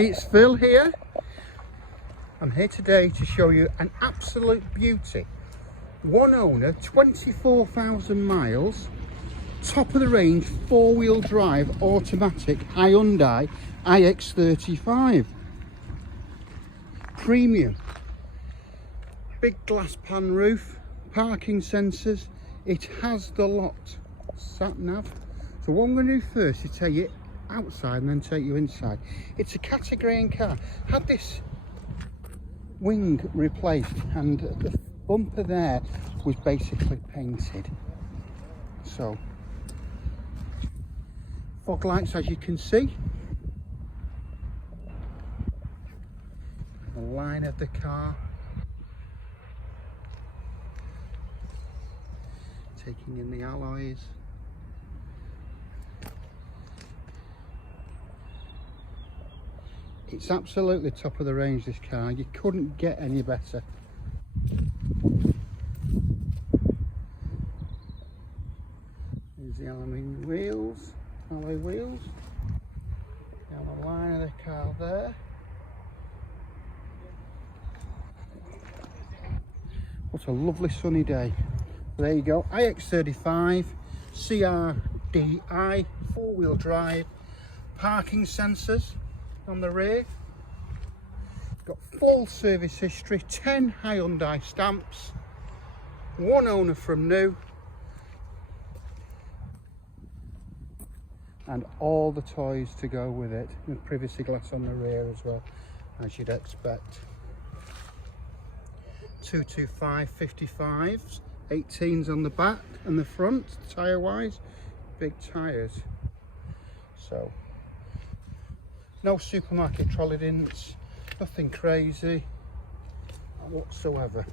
Hi, it's Phil here. I'm here today to show you an absolute beauty. One owner, 24,000 miles, top of the range, four-wheel drive, automatic Hyundai Ix35. Premium. Big glass pan roof, parking sensors. It has the lot. Sat nav. So what I'm going to do first is take you outside and then take you inside. It's a category in car. Had this wing replaced and the bumper there was basically painted. So fog lights, as you can see. The line of the car. Taking in the alloys. It's absolutely top of the range, this car. You couldn't get any better. There's the aluminium wheels, alloy wheels. Down the line of the car there. What a lovely sunny day. There you go, Ix35, CRDI, four-wheel drive, parking sensors on the rear. Got full service history, 10 Hyundai stamps, one owner from new, and all the toys to go with it, and privacy glass on the rear as well, as you'd expect. 225 55s, 18s on the back and the front, tyre wise, big tyres. So no supermarket trolley dints, nothing crazy whatsoever.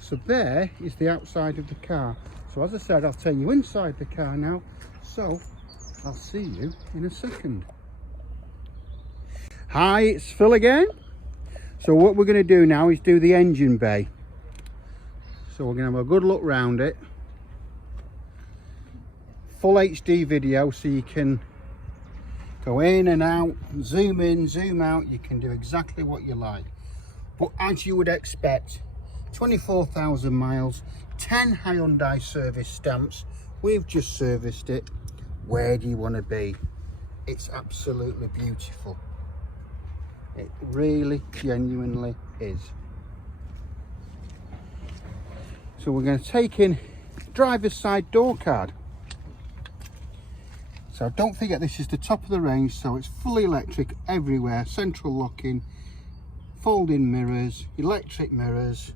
So there is the outside of the car. So as I said, I'll take you inside the car now, so I'll see you in a second. Hi, it's Phil again. So what we're going to do now is do the engine bay. So we're going to have a good look round it. Full HD video, so you can go in and out, zoom in, zoom out. You can do exactly what you like. But as you would expect, 24,000 miles, 10 Hyundai service stamps. We've just serviced it. Where do you want to be? It's absolutely beautiful. It really, genuinely is. So we're going to take in driver's side door card. So don't forget, this is the top of the range, so it's fully electric everywhere, central locking, folding mirrors, electric mirrors.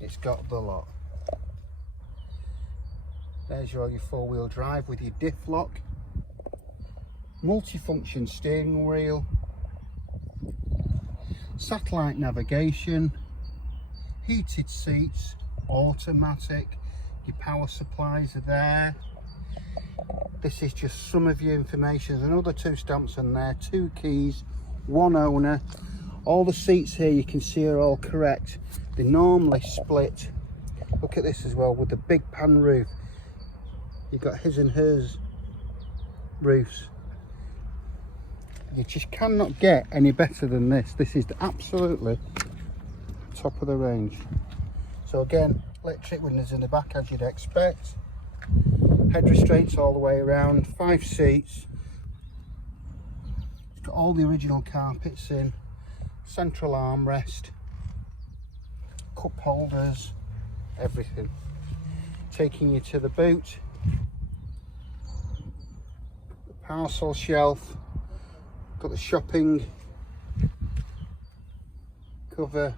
It's got the lot. There's your four-wheel drive with your diff lock, multifunction steering wheel, satellite navigation, heated seats, automatic, your power supplies are there. This is just some of your information. There's another two stamps on there, two keys, one owner. All the seats here you can see are all correct. They normally split. Look at this as well with the big pan roof. You've got his and hers roofs. You just cannot get any better than this. This is absolutely top of the range. So again, electric windows in the back, as you'd expect. Head restraints all the way around, 5 seats. It's got all the original carpets in, central armrest, cup holders, everything. Taking you to the boot, the parcel shelf, got the shopping cover,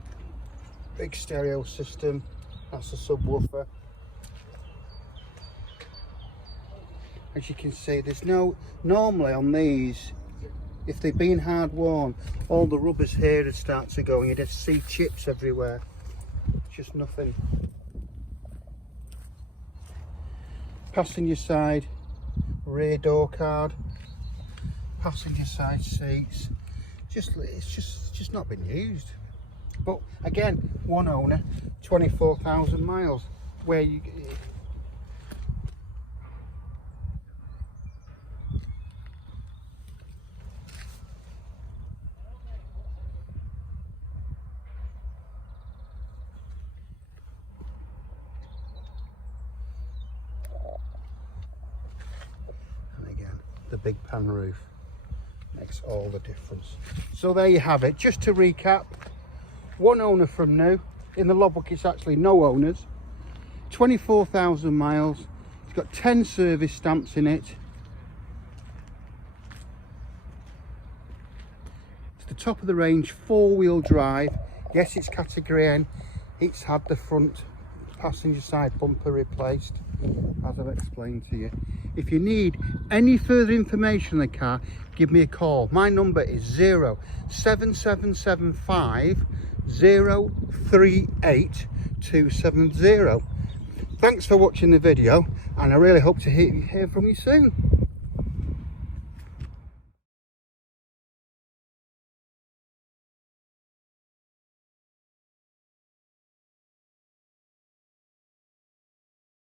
big stereo system, that's a subwoofer. As you can see, there's no, normally on these, if they've been hard worn, all the rubbers here would start to go and you'd just see chips everywhere. Just nothing. Passenger side, rear door card, passenger side seats. It's just not been used. But again, one owner, 24,000 miles. Where you the big pan roof. Makes all the difference. So there you have it. Just to recap, one owner from new. In the logbook it's actually no owners. 24,000 miles. It's got 10 service stamps in it. It's the top of the range, 4-wheel drive. Yes, it's category N. It's had the front passenger side bumper replaced, as I've explained to you. If you need any further information on the car, give me a call. My number is 07775 038 270. Thanks for watching the video, and I really hope to hear from you soon.